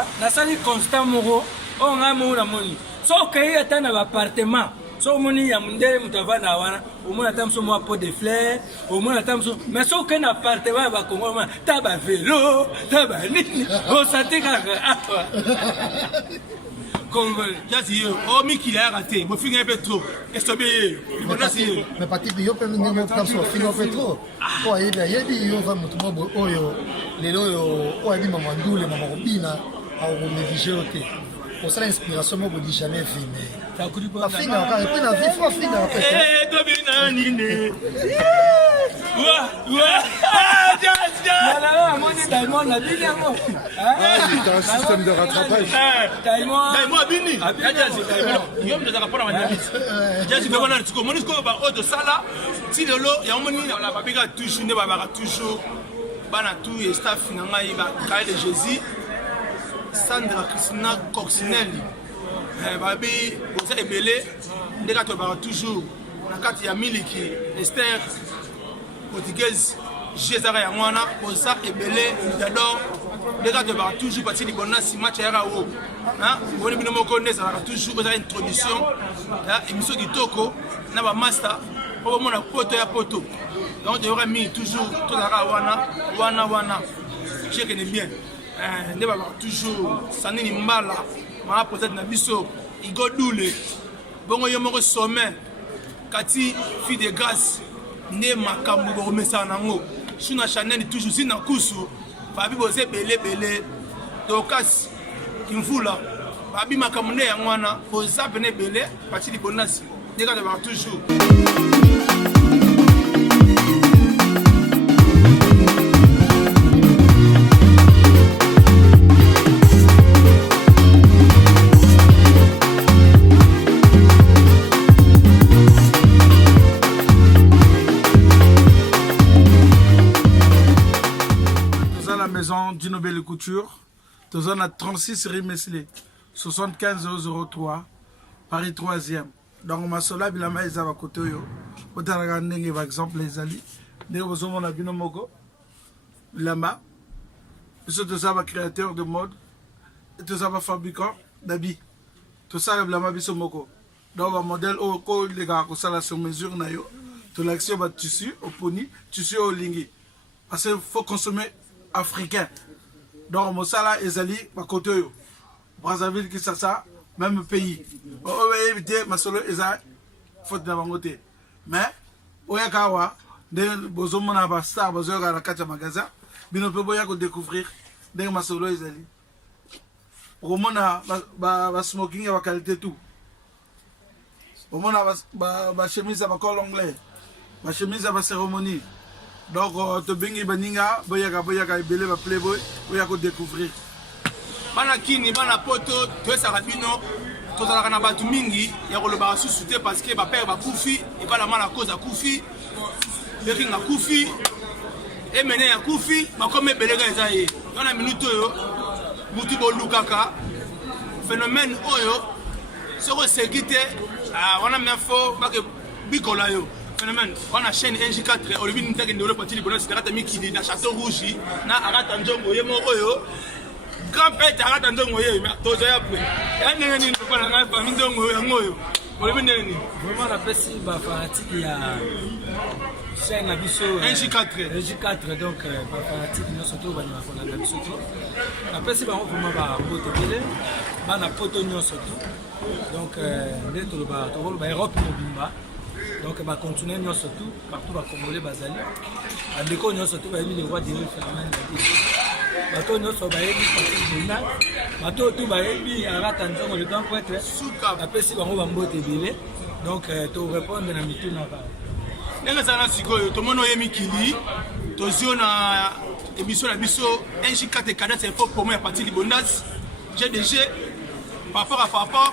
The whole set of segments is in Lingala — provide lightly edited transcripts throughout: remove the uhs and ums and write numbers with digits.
Nanga, nasali constant moro, on a mon amoni. So qu'il y a un appartement, so moni ya mundele mutavana wana, au moins attendre sur moi pot de fleurs, au moins attendre sur, mais so qu'un appartement va Congo, taba vélo, taba nini, on s'attend à Jazzy, oh Miki a raté, mon finger un peu trop. Est-ce que mais pas de bio, même nous comme ça, finger un peu trop. Oh, il y a des yo va mutumo oyo, les loyo, oh, il dit maman doule, maman robina, au négliger ôté. Pour ça l'inspiration moi vous dit jamais filmé. La finger, quand il peut la vie, faut finger après. Eh, domina nini. C'est un système de rattrapage. Moi, Bini. Guillaume de rapport à ma Jazzy, mais voilà, tu communiques comme par de ça là. Si le lot, il y a un moment où la papier toujours, ne va toujours. Bana tout et staff finalement il va cahier de Jésus. Sandra Christina Coccinelli. Babi, vous avez belé. Les gars, tu vas toujours. La carte, il y a Miliki, Esther. Portugaise, Jézara Yamwana, pour ça, et belé, j'adore. Les gars, tu vas toujours partir du bon si match à Rao. On est bien connaît, ça va toujours une introduction. Émission du Toko, n'a pas master, pour moi, poto à poto. Donc, il y aura mis toujours tout la wana. Je connais bien. Ne va toujours, ça n'est pas là. Ma peut-être na biso, il go doule. Bon, il y a mon sommet. Kati, fille de grâce. Ne makambu bo mesa nango suna Chanel toujours sina kusu babi boze belé dokas kimfula babi makambu ne yangwana boza bene belé parti di bonasi ndeka de ba toujours. Dino Belle Couture, dans a 36 rue Mesley, 75 003, Paris 3e. Donc, ma sola bilama ils avaient côté yo. Pour te regarder par exemple les ali, des aux hommes on a bino mogo, bilama. Ils tous ça créateur de mode, et tous ça fabricant d'habits. Tout ça bilama biso mogo. Donc, un modèle au les gars comme ça la sur mesure na yo. Tout l'action va tissu au pony, tissu au lingi. Parce qu'il faut consommer africain. Donc, Mossala et Zali, à côté, Brazzaville, qui ça, même pays. On va éviter, ma solo et Zali, faute de côté. Mais, Oyakawa, des bozomona basta, bozoga à la carte magasin, mais on peut pas découvrir des ma solo et Zali. Romona, ba smoking et la qualité tout. Romona, ba chemise à ma col anglais, ba chemise à ma cérémonie. Donc, tu bingi baninga, boyaga belé va playboy, boyaga découvrir. Bana kini, bana poto, tu es sarabino, tu as la batu mingi, il y a le bar sous-souté parce que ma père va koufi, et pas la mal à cause à koufi, le ring à koufi, et mené à koufi, ma comme belé gazaye. On a minute yo, Mouti Bolukaka, phénomène oyo, ce que c'est quitté, on a même faux, pas que bicola yo. Phénomène, on a chaîne NJ4, on lui dit que nous avons parti de bonheur, c'est que Miki dit dans Château Rouge, na Arata Ndjongo, yemo oyo, grand-père Arata Ndjongo, mais tous les après. Il y a une fois la famille Ndjongo, oyo, on lui dit vraiment la personne va fanatique il y a chaîne abisso NJ4 donc va fanatique nous surtout va nous faire la abisso la personne va vraiment va voter télé va na poto nous surtout donc dès tout le Europe mobimba. Donc, on va continuer surtout partout à Congolais Bazali. À l'école, nous surtout, les rois du phénomène. Bateau, nous sommes bateau, tout va être à attendre le temps pour être après si on va m'boter belé. Donc, tu réponds à la mission. Nanga sana sikoyo, tout le monde est Mikili. Tozio na émission la biso NJ4 et cadets c'est pour moi à partir du bondas. GDG par rapport à papa.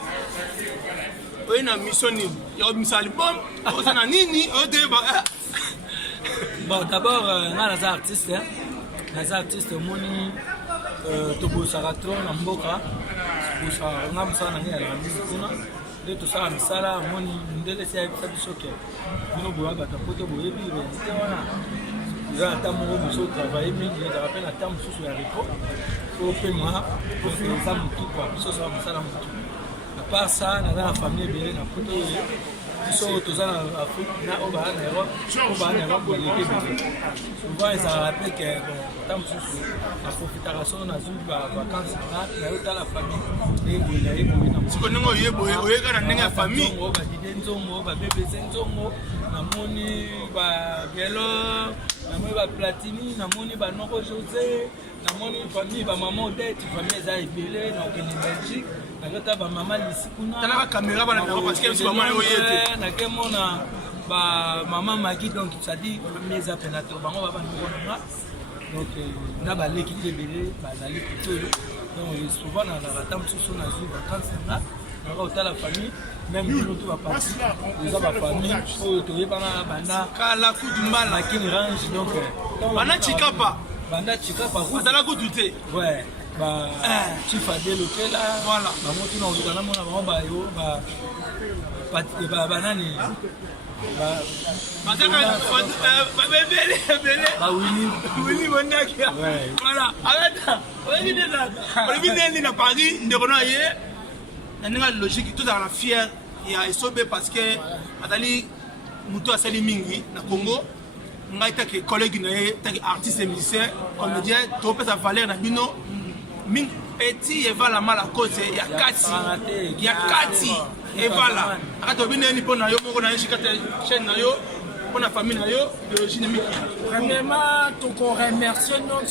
Oui, na mission ni. Il y a une album. On a nini au débat. Bon, d'abord, on a les artistes. Les artistes, moni, Tobo Saratron, Namboka, on a besoin d'aller à la musique. De tout ça, Misala, moni, on délaisse avec ça du choc. Nous, on va tapoter, on va eza na ntango moko mosu otravaille mingi ezaka mpe na ntango mosusu ya repos opema eza motu kua biso osala mosala motu à part ça naza na famille ebele na poto oyo biso toza na afrique na oyo baa na europe oyo baa na europe baleki ebele souvent ezalaka mpe ke ntango mosusu naprofitaka soo nazwi bavacance nayo tala famille ndenge naye boye na siko ndenge oyeboye oyeka na ndenge ya famille badide nzongo babebese nzongo namoni bagelo namoni baplatini namoni banoko josé namoni famille bamama odete famille eza ebele nakokende belgique nakota bamama lisi kuna talaka caméra bana nango parce que bamama oyete nakemona bamama maki donc sadi famille eza pena to bango babandikonanga donc na baleki ebele bazali kutolo donc souvent nalaka mosusu nazwi vacance nanga naka otala famille même bino to baparti eza bafamille oyo toyebana banda kala kudu mbala makini range donc bana chikapa banda chikapa azala kudu te ouais ba chief adelo kela voilà bango tuna olukana mona bango bayo ba banani Willy Bondakia. Voilà. Arrête. On na Paris, ndeko na ye. Na logique tout dans la fière ya esobe parce que atali muto asali mingi na Congo. Ngai ta ke collègue na ye, ta ke artiste et musicien, comédien, to pesa valeur na bino. Min petit et vala mala cause ya kati. Et voilà. Akato bino ni pona yo moko na nshikata chaîne na yo. Pour la famille, premièrement, nous remercions nous,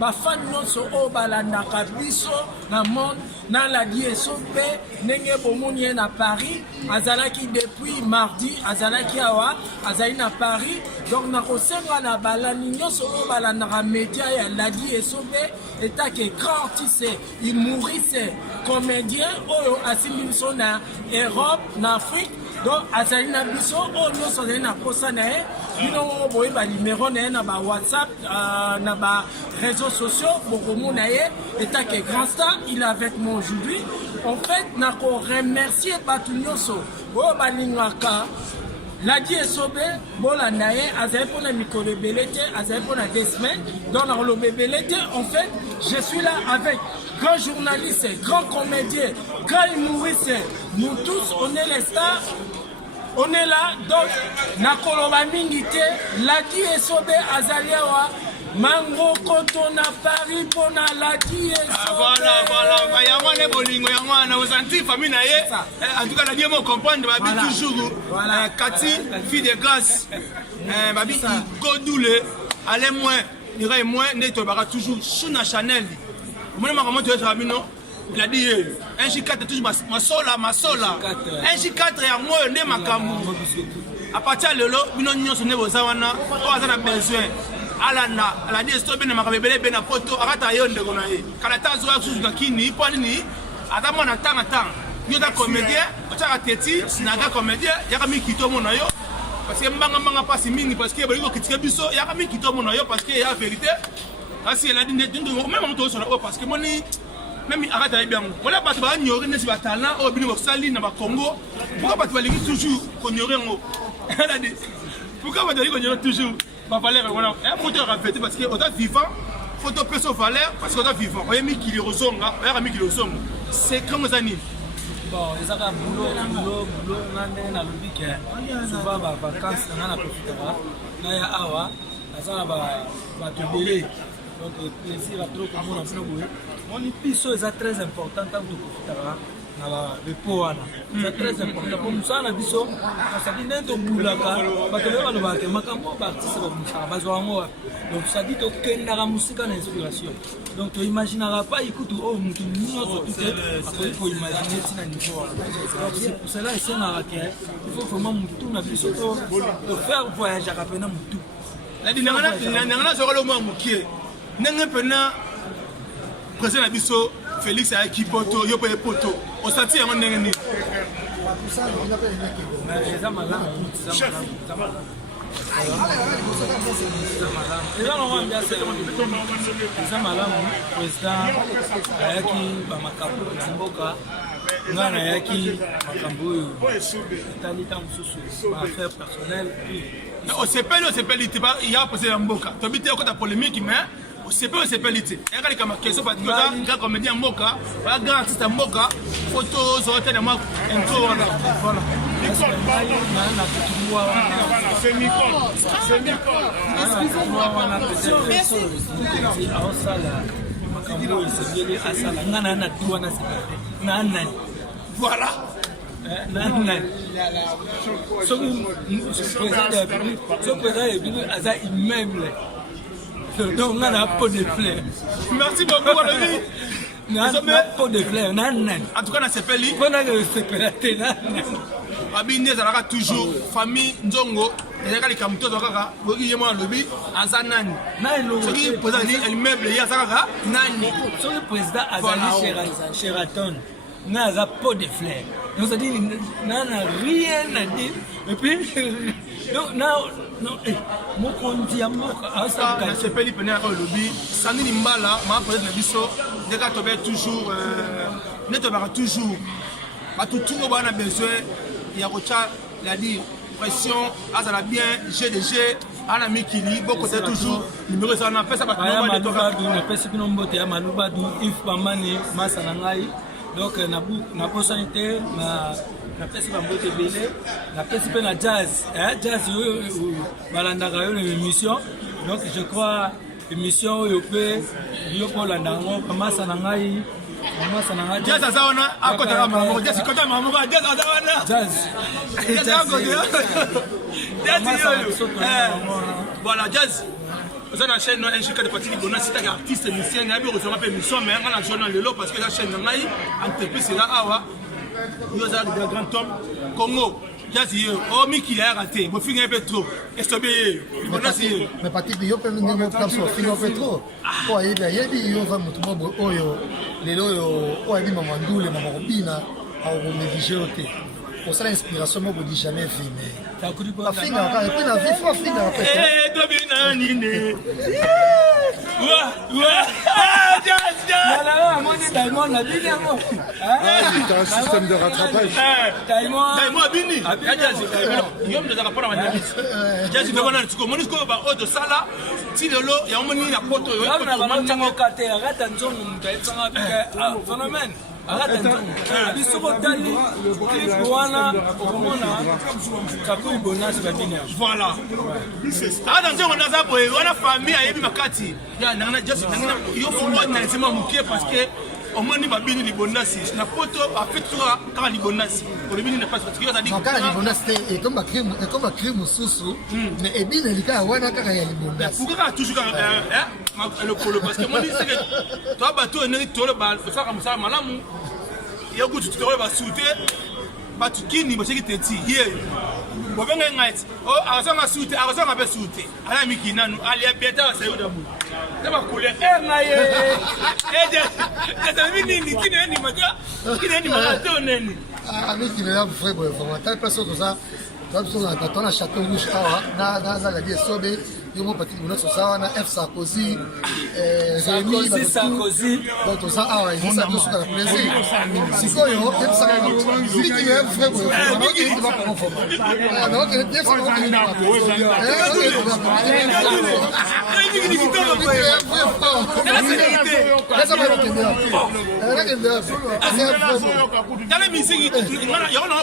les fans au balandaka biso na monde na la DSOP nenge bomoni na Paris azalaki depuis mardi azalaki awa azali na Paris donc na kosenga na balani nyonso o balandaka média ya la DSOP etake grand artiste humoriste comédien oyo asimbi biso na Europe na Afrique donc azali na biso oyo nyonso azali na posa na ye bino boye ba numéro na ye na ba WhatsApp na ba réseaux sociaux bokomona ye etake grand star il est avec moi aujourd'hui en fait nako remercier batu nyonso oyo balingaka la DSOB bolanda ye azali mpona mikolo ebele te azali mpona 2 semaines donc nakoloba ebele te en fait je suis là avec grand journaliste grand comédien grand humoriste nous tous on est les stars. On est là, donc, nakoloba mingi te, la DSOB azaliawa, mango koto na Paris pona la DSOB. Voilà, yamane bolingo yamana osanti famille na ye. En tout cas, la diemo comprendre babi toujours. Voilà, Cathy, fille de grâce. Babi godoule, allez moins, irait moins, neto baka toujours sous na Chanel. Moi ma maman tu es rabino. Il a dit un J4 toujours ma sola un J4 ya moi ne makambu à partir de là bino nyonso ne bozawana o azana besoin alana ala dit stop na makabele bena poto akata yonde kona ye kala tazo ya suzu kini poni ni atama na tanga yo da comédien otaka teti na ga comédien ya kami kito mona yo parce que mbanga passe mingi parce que biko critiquer biso ya kami kito mona yo parce que ya vérité asi elle a dit même on to sur parce que moni même arrête bien voilà parce que ignorer ne pas talent au bino sali na ba Congo pourquoi pas tu vas toujours ignorer ngo elle a dit pourquoi pas tu vas ignorer toujours pas valeur voilà un photo rafete parce que on a vivant photo perso valeur parce qu'on a vivant on a mis qui le resonga on a mis qui le songa c'est comme ça ni bon les aka boulot na lobi ke souvent ba vacances na profitera na ya awa azana ba tobele donc plaisir à trop comme on a fait mon épiceau est très important tant que profitera na ba repos c'est très important pour nous ça na biso ça dit nento bulaka ba to ba loba ke makambo ba artiste ba musaka bazwa ngo donc ça dit to kenda ka musika na inspiration donc tu imagineras pas écoute oh mutu nyonso tout après il faut imaginer tina niveau donc c'est pour cela ici na que il faut vraiment mutu na biso to faire voyager à peine mutu la dinangana zo lo mo mukie nenge pena président na biso Félix a qui poto yo pe poto o senti yango ndenge ni eza malamu président ayaki bamakambo na mboka nga nayaki makambo oyo etali ntango mosusu baaffaire personnel osepeli te ya posé ya mboka tobi te okota polémique mais osepeli te eyakalika makeso patikoza nga comédien ya mboka oya grand artiste ya mboka foto ozwa tene mwa intro wana voilà makambo oyo esengeli asala nga na na tu wana sepate na nani voilà soki président de la République aza immeuble donc nga na pot de fleur. Merci beaucoup Walobi. Na pot de fleur na nani en tout cas na sepeli mpona ke sepela te na babinde ezalaka toujours famille nzongo ezalaka likambo to kaka boki ye mwana lobi aza nani soki président immeuble ye aza kaka nani soki président azali Sheraton na aza pot de fleur donc ça dit na rien à dire et puis donc non mokonzi ya mboka asaka sepeli pene ya lobi sandini mbala ma peut-être na biso ndeka tobe toujours ne tobaka toujours batutu oyo bana besoin ya kotia la dire pression azala bien GDG ana mikili bokote toujours numéro eza na pesa bato napesi bino mbote ya malubadu if bamani masa na ngai donc nabosani te napesi bambote ebele napesi mpe na jazz oyo balandaka yo na émission donc je crois émission oyo mpe yo mpo olanda yango bamasa na ngai jazz aza wana akotaka mamoko jazz kota mamoko jazz aza wana voilà jazz oza na chaîne un jour de partie libona sitaka artiste musicien nayebi kozonga mpe émission mais nga na journal lelo parce que eza chaîne na ngai entreprise eza awa yo oza de grand homme Congo jazz yo o mikili ayaka te bofinga ye mpe trop estobe ye libonasi ye mais patiki yo mpe ndenge okamisa ofinga mpe trop po ayebi yo oza motu mwa boye oyo lelo oyo oyo ayebi mama ndule mama kobina akokonéglige yo te osala inspiration moko di jamais vu mais afinga kaka epuis na vie fo afinga tobinanine T'as un système de rattrapage. Moi, Bini. Yo mtazaka pona manyamisi. Jazi kwa na tsiko monisco ba auto sala ti lelo ya omoni na poto yo. Na ba mantango kate arata nzongo mutaitsanga bika phénomène. Arata nzongo. Bisoko tali clip wana omona kapo bonasi ba Bini. Voilà. Arata nzongo naza boye wana famille ayebi makati. Ya nana just nana yo fuwa na sema mukie parce que omoni babini libonasi na poto afetura kaka libonasi olibini na passe parce que ça dit kaka libonasi te ekomba crime mosusu mais ebina elika wana kaka ya libonasi pourquoi toujours le polo parce que moni c'est que toi bato ene tolo ba osaka musala malamu ya kutu tolo ba soute batukini boseki teti ye bobenga ngait o azanga soute azanga be soute ala mikinanu ali abeta wa sayuda mu taba kule na ye eje nini kineni maga to neni amiki na vrai boy vraiment tant personne comme ça toi na château rouge awa na za gadi sobe yo mo pati mona so sawa na F Sarkozy Sarkozy donc to ça awa ils ça nous sur la plaisir sikoyo F Sarkozy miki na vrai boy vraiment il va pas conforme alors que F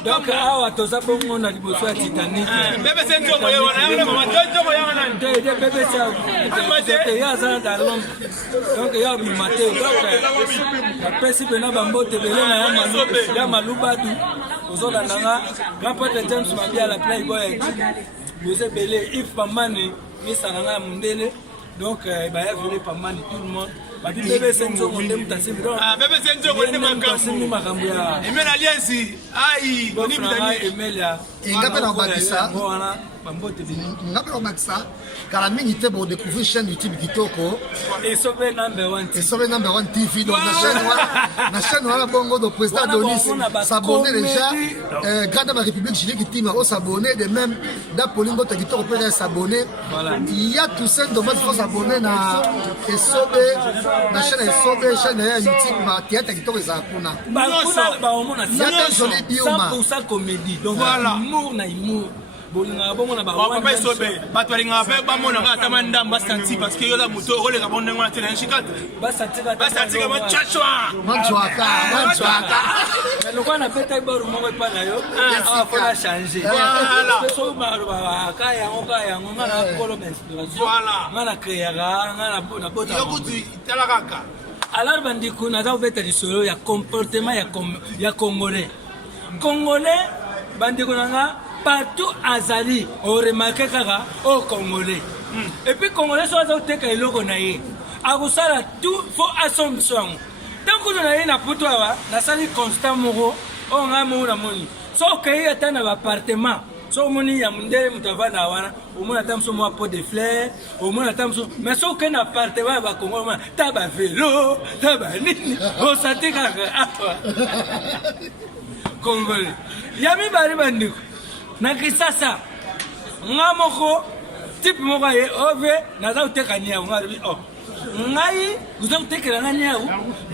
donc awa toza bongo na liboso ya Titanic bébé c'est nzongo ya wana ya mama nzongo ya wana de bébé c'est ya za dans l'ombre donc ya bimate donc apesi pena bambote bele na ya malubadu ozola nanga grand père James Mabia la playboy vous bele if pamani misa nanga mundele donc baya vele pamani tout le monde babi bébé senzo ndem tasimi donc bébé senzo ndem makambo ya emela alliance ai boni bidani emelia engape na bakisa bambote bini ngape omakisa kala mingi te bo découvrir chaîne YouTube kitoko esobe number 1 esobe number 1 TV donc na chaîne wana bongo do président Donis s'abonner déjà grande la République Chili kitima o s'abonner de même da Polingo kitoko peut s'abonner il y a tout ça donc il faut s'abonner na esobe na chaîne esobe chaîne ya YouTube ma théâtre kitoko za kuna ba omona il y a des jolis bioma 100% comédie donc voilà humour na humour bolinga bomona ba papa esobe bato balinga pe bamona kaka tama ndamba santi parce que yo la moto oleka bonde ngwana tena nshikata basanti kama chachwa manchwaka mais le na peta ibaru moko pa na yo faut la changer voilà so ba kaya ngana kolo inspiration ngana créer ngana na bota yo kuti tala kaka alors bandiko naza obeta lisolo ya comportement ya congolais bandiko nanga partout azali on remarque kaka au congolais et puis congolais so aza oteka eloko na ye akosala tout faut assumption donc on a na poto awa nasali constant moko o nga mo na moni so okei ata na appartement so moni ya mundele mutavana wana omona tamso mo pot de fleurs omona tamso mais so okei na appartement ba Congo ma taba vélo taba nini o satika awa congolais yami bari bandiko na kisasa nga moko type moko ye ove naza uteka niawu ngari oh ngai uza kutekela nga niawu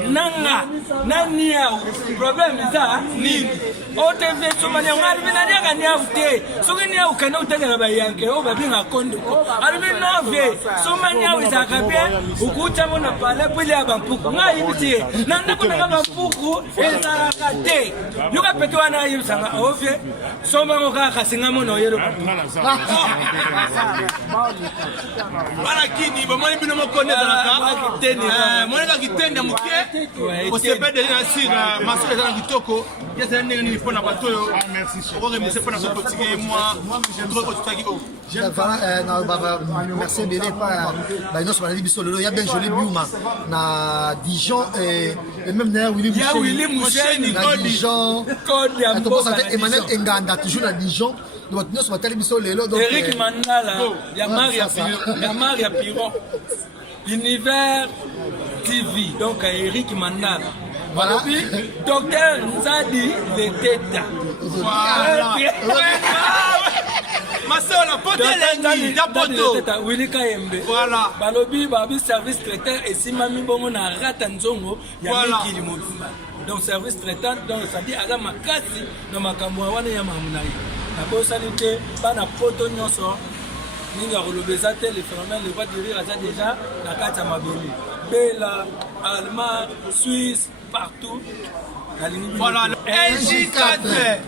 nanga na niawu problème za nini otv somanya ngari bina niaga niawu te soki niawu kana utekela ba yanke o babinga kondo ari bina ve somanya uza kabie ukuta mona pale pili ya bampuku ngai bitie nanga kuna bampuku ezala kate yuka peto wana yimsanga ove somango kaka singa mona yero bana kini bomoni bino mokoneza moneka kitenda moke osepede na sira masolo ezala kitoko yezala ndenge nini mpona bato oyo okoremise mpona kokotike mwa otutaki o merci ebele pa nyonso balali biso lelo ya bien joli biuma na Dijon et même na Willy Moucheni na Dijon tokosa te Emmanuel Enganda toujours na Dijon donc nyonso batali biso lelo donc Eric Mandala ya Maria Piron Univers TV, donc Eric Mandala. Voilà. Docteur Nzadi Veteta. Voilà. Masola, poteleni, Poto. Willy Kayembe. Voilà. Balobi, babi service traiteur et si mami bongo na rata nzongo, ya Mikili Molumba. Donc service traiteur, donc ça dit aga makasi na makambo wana ya mamunai. Na bosanité, bana poto nyonso. Ninga relobeza te le phénomène le voit de rire ça déjà la carte à Mabeli Bella Allemagne Suisse partout voilà le NJ4